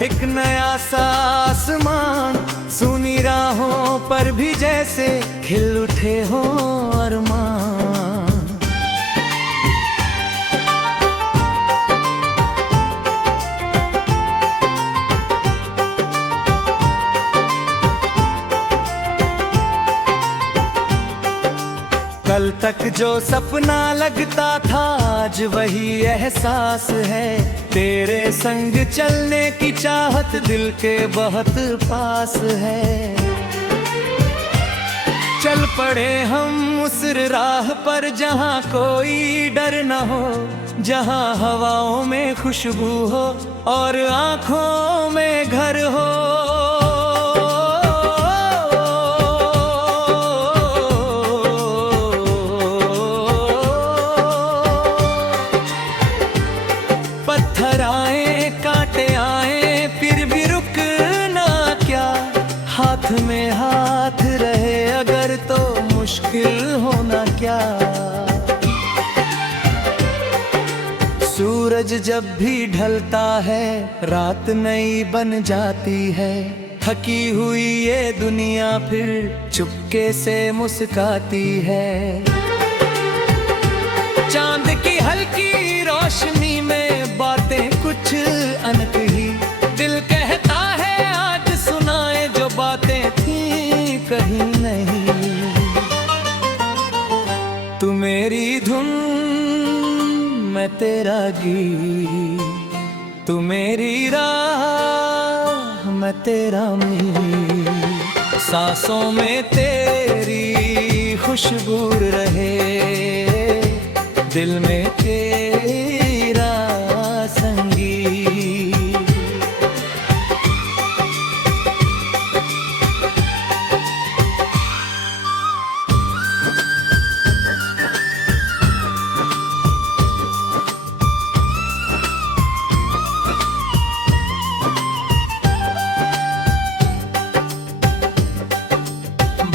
एक नया सा आसमान, सुनी राहों पर भी जैसे खिल उठे हो अरमान। कल तक जो सपना लगता था आज वही एहसास है। तेरे संग चलने की चाहत दिल के बहुत पास है। चल पड़े हम उस राह पर जहाँ कोई डर न हो, जहाँ हवाओं में खुशबू हो और आँखों में घर हो। पत्थर आए कांटे आए फिर भी रुकना क्या, हाथ में हाथ रहे अगर तो मुश्किल होना क्या। सूरज जब भी ढलता है रात नई बन जाती है। थकी हुई ये दुनिया फिर चुपके से मुस्काती है। चांद की हल्की रोशनी में बातें कुछ अनक ही, दिल कहता है आज सुनाए जो बातें थी कहीं नहीं। तू मेरी धुन मैं तेरा गीत, तू मेरी राह मैं तेरा मीत। सांसों में तेरी खुशबू रहे, दिल में तेरा संगीत।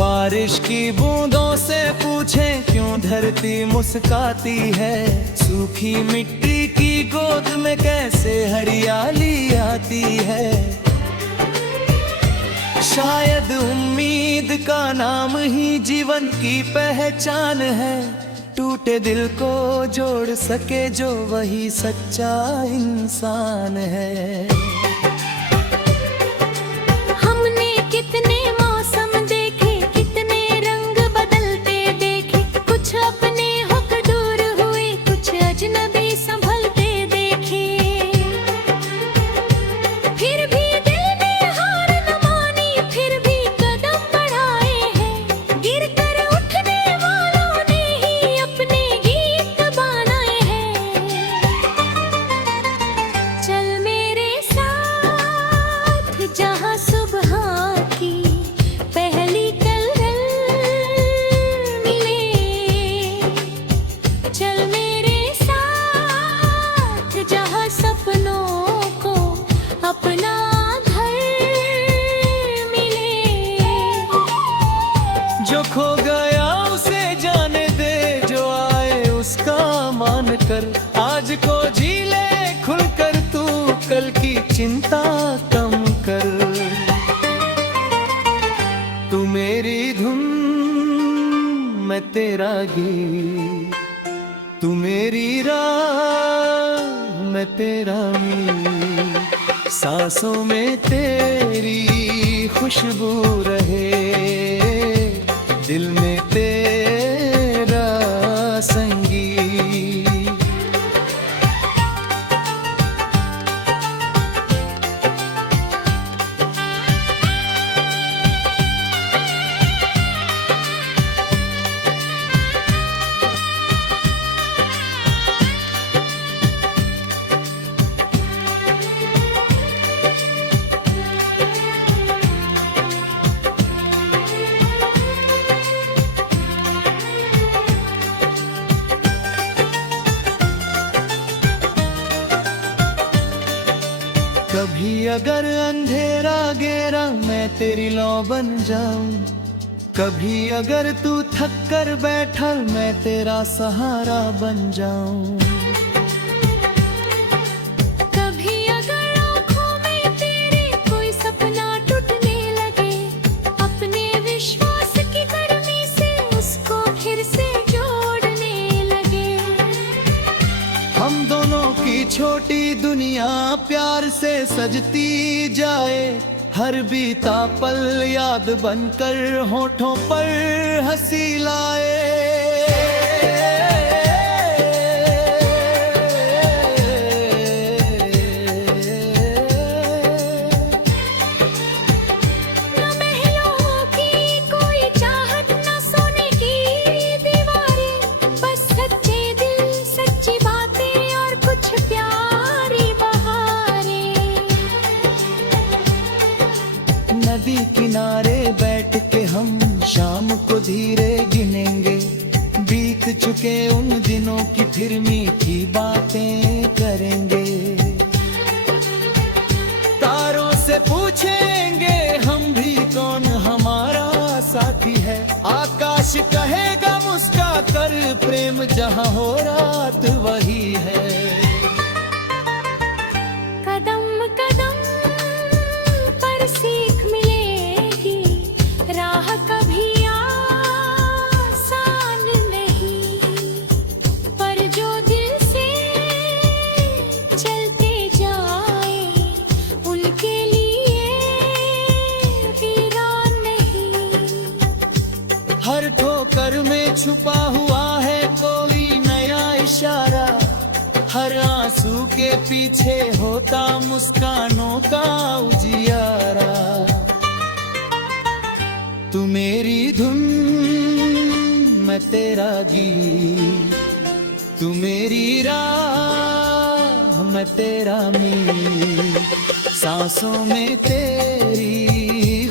बारिश की बूंदों से पूछें क्यों धरती मुस्काती है। सूखी मिट्टी की गोद में कैसे हरियाली आती है। शायद उम्मीद का नाम ही जीवन की पहचान है। टूटे दिल को जोड़ सके जो वही सच्चा इंसान है। हमने कितने मौसम देखे, कितने रंग बदलते देखे। कुछ अपने होकर दूर हुए, कुछ अजनबी संभलते देखे। फिर भी दिल ने हार न मानी, फिर भी कदम बढ़ाए हैं। गिर कर उठने वालों ने ही अपने गीत बनाए हैं। चल मेरे साथ जहाँ सुबह की पहली कलरल मिले। चल मेरे साथ जहाँ सपनों को अपना घर मिले। जो खो गया उसे जाने दे, जो आए उसका मान कर। आज को जी ले खुल कर तू, कल की चिंता कम कर। तू मेरी धुन मैं तेरा गीत, तू मेरी राह मैं तेरा मीत। सांसों में तेरी खुशबू रहे, दिल में तेरा संगीत। कभी अगर अंधेरा घेरा मैं तेरी लौ बन जाऊं। कभी अगर तू थक कर बैठा मैं तेरा सहारा बन जाऊं। कभी अगर आँखों में तेरी छोटी दुनिया प्यार से सजती जाए, हर बीता पल याद बनकर होठों पर हंसी लाए। न महलों की कोई चाहत, न सोने की दीवारें, बस सच्चे दिल, सच्ची बातें और कुछ प्यारी बहारें। नदी किनारे बैठ के हम शाम को धीरे गिनेंगे, बीत चुके उन दिनों की फिर मीठी बातें करेंगे। तारों से पूछेंगे हम भी कौन हमारा साथी है, आकाश कहेगा मुस्का कर प्रेम जहाँ हो रात वही है। कदम कदम पर सीख मिलेगी, राह कभी आसान नहीं, पर जो दिल से चलते जाए उनके लिए वीरान नहीं। हर ठोकर में छुपा हुआ है कोई नया इशारा, हर आंसू के पीछे होता मुस्कानों का उजियारा। तू मेरी धुन मैं तेरा गीत, तू मेरी राह मैं तेरा मीत, सांसों में तेरी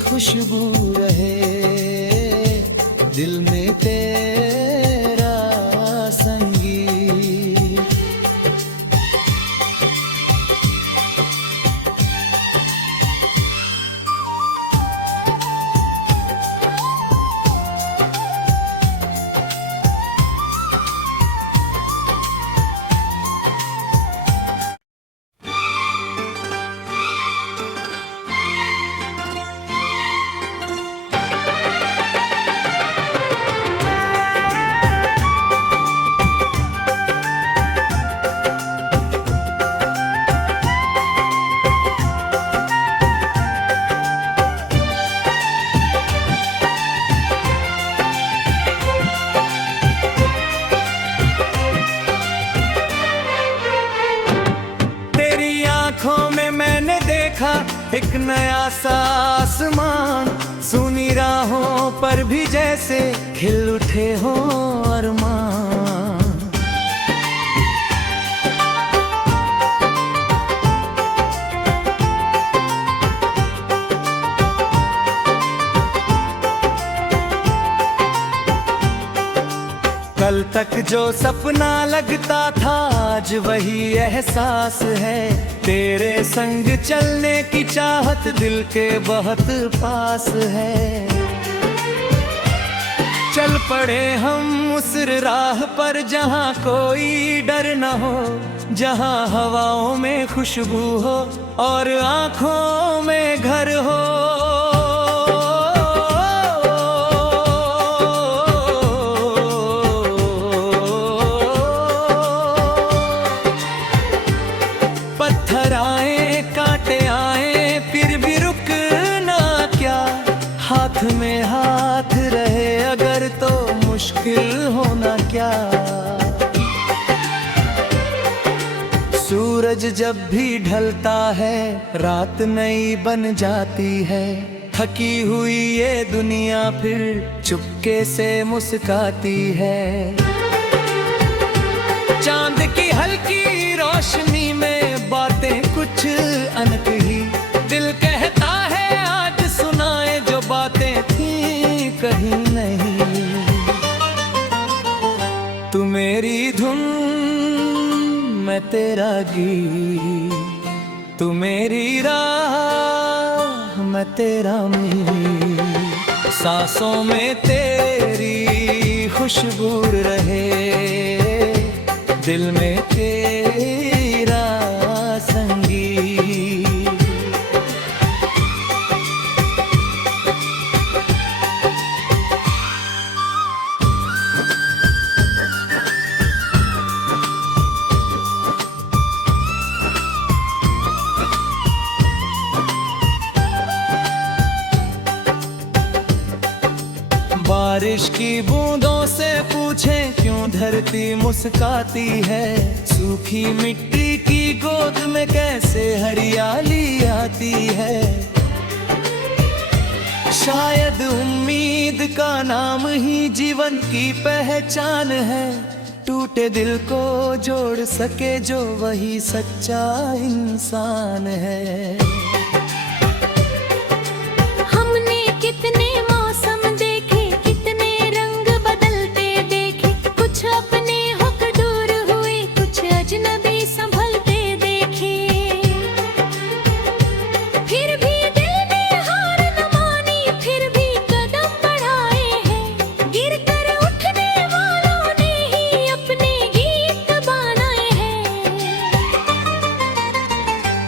खुशबू रहे, दिल में तेरा संगीत। तेरी आंखों में मैंने देखा एक नया सा आसमान, सुनी राहों पर भी जैसे खिल उठे हो अरमान। कल तक जो सपना लगता था आज वही एहसास है, तेरे संग चलने की चाहत दिल के बहुत पास है। चल पड़े हम उस राह पर जहाँ कोई डर न हो, जहाँ हवाओं में खुशबू हो और आँखों में घर हो। पत्थर आए कांटे आए फिर भी रुकना क्या, हाथ में हाथ रहे अगर तो मुश्किल होना क्या। सूरज जब भी ढलता है रात नई बन जाती है, थकी हुई ये दुनिया फिर चुपके से मुस्काती है। चांद की हल्की रोशनी में बातें कुछ अनक ही, दिल कहता है आज सुनाए जो बातें थी कहीं नहीं। तू मेरी धुन मैं तेरा गीत, तू मेरी राह मैं तेरा मीत, सांसों में तेरी खुशबू रहे, दिल में तेरा संगीत। बारिश की बूंदों से पूछें क्यों धरती मुस्काती है, सूखी मिट्टी की गोद में कैसे हरियाली आती है। शायद उम्मीद का नाम ही जीवन की पहचान है, टूटे दिल को जोड़ सके जो वही सच्चा इंसान है। हमने कितने मौसम देखे, कितने रंग बदलते देखे, कुछ अपने होक दूर हुए, कुछ अजनबी संभलते देखे। फिर भी दिल ने हार न मानी, फिर भी कदम बढ़ाए हैं। गिर कर उठने वालों ने ही अपने गीत बनाए हैं।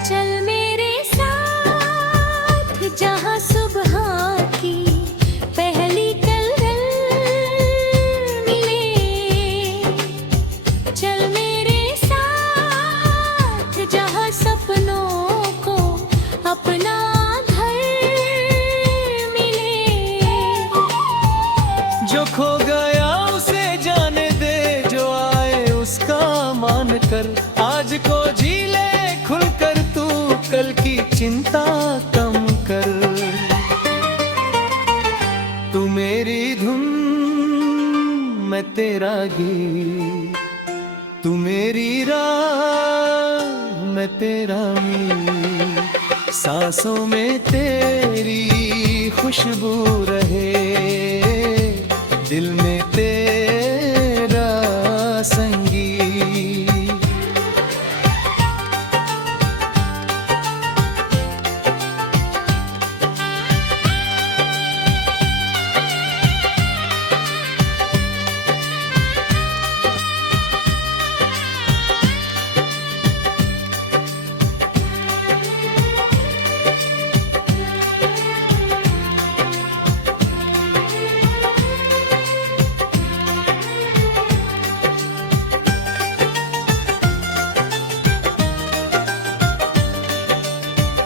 चल मेरे साथ जहाँ सुबह की पहली कलरल मिले, चल मेरे साथ जहाँ सपनों को अपना घर मिले। जो खो गया उसे जाने दे, जो आए उसका मान कर, आज को जी ले खुल कर तू, कल की चिंता कम कर। तू मेरी धुन मैं तेरा गीत, तू मेरी राह मैं तेरा मीत, सांसों में तेरी खुशबू रहे, दिल में तेरा संगीत।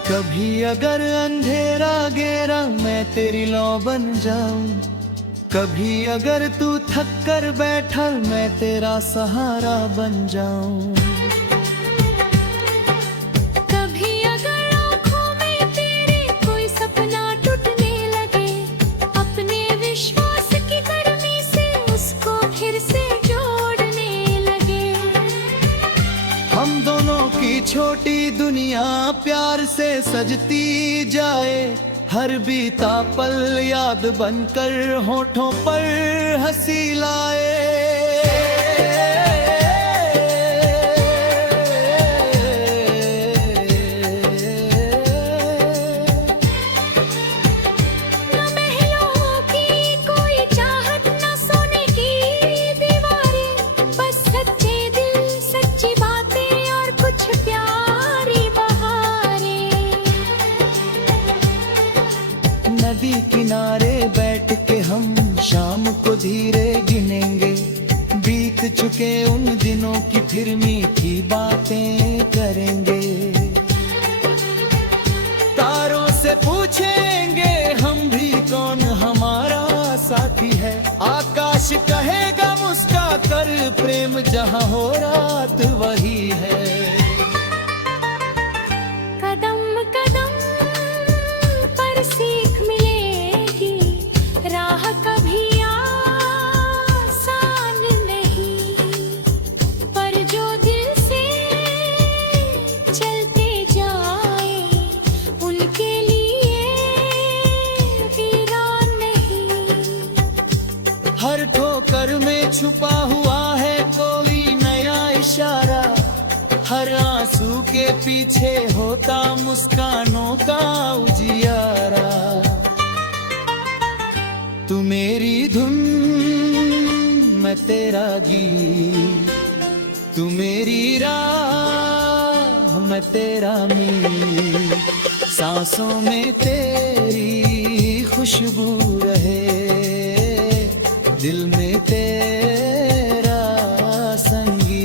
कभी अगर अंधेरा घेरा मैं तेरी लौ बन जाऊं, कभी अगर तू थक कर बैठा मैं तेरा सहारा बन जाऊं। कभी अगर आँखों में तेरे कोई सपना टूटने लगे, अपने विश्वास की गर्मी से उसको फिर से जोड़ने लगे। हम दोनों की छोटी दुनिया प्यार से सजती जाए, हर बीता पल याद बनकर होठों पर हंसी लाए। न महलों की कोई चाहत, न सोने की दीवारें, बस सच्चे दिल, सच्ची बातें और कुछ प्यारी बहारें। नदी किनारे बैठ के हम शाम को धीरे गिनेंगे, बीत चुके उन दिनों की फिर मीठी बातें करेंगे। तारों से पूछेंगे हम भी कौन हमारा साथी है, आकाश कहेगा मुस्का कर प्रेम जहां हो रात वही है। कदम कदम पर सीख मिलेगी, राह कभी आसान नहीं, पर जो दिल से चलते जाए उनके लिए वीरान नहीं। हर ठोकर में छुपा हुआ है कोई नया इशारा, हर आंसू के पीछे होता मुस्कानों का उजियारा। तू मेरी धुन मैं तेरा गीत, तू मेरी राह मैं तेरा मीत, सांसों में तेरी खुशबू रहे, दिल में तेरा संगीत।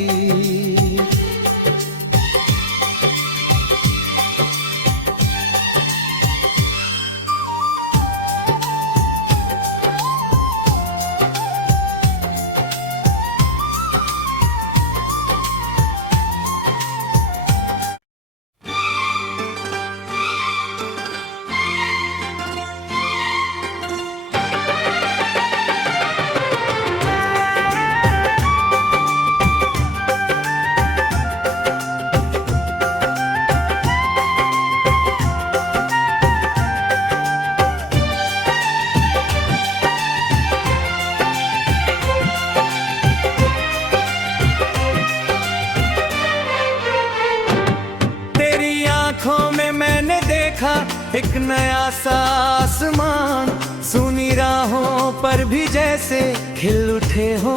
एक नया सा आसमान, सुनी राहों पर भी जैसे खिल उठे हो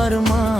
अरमान।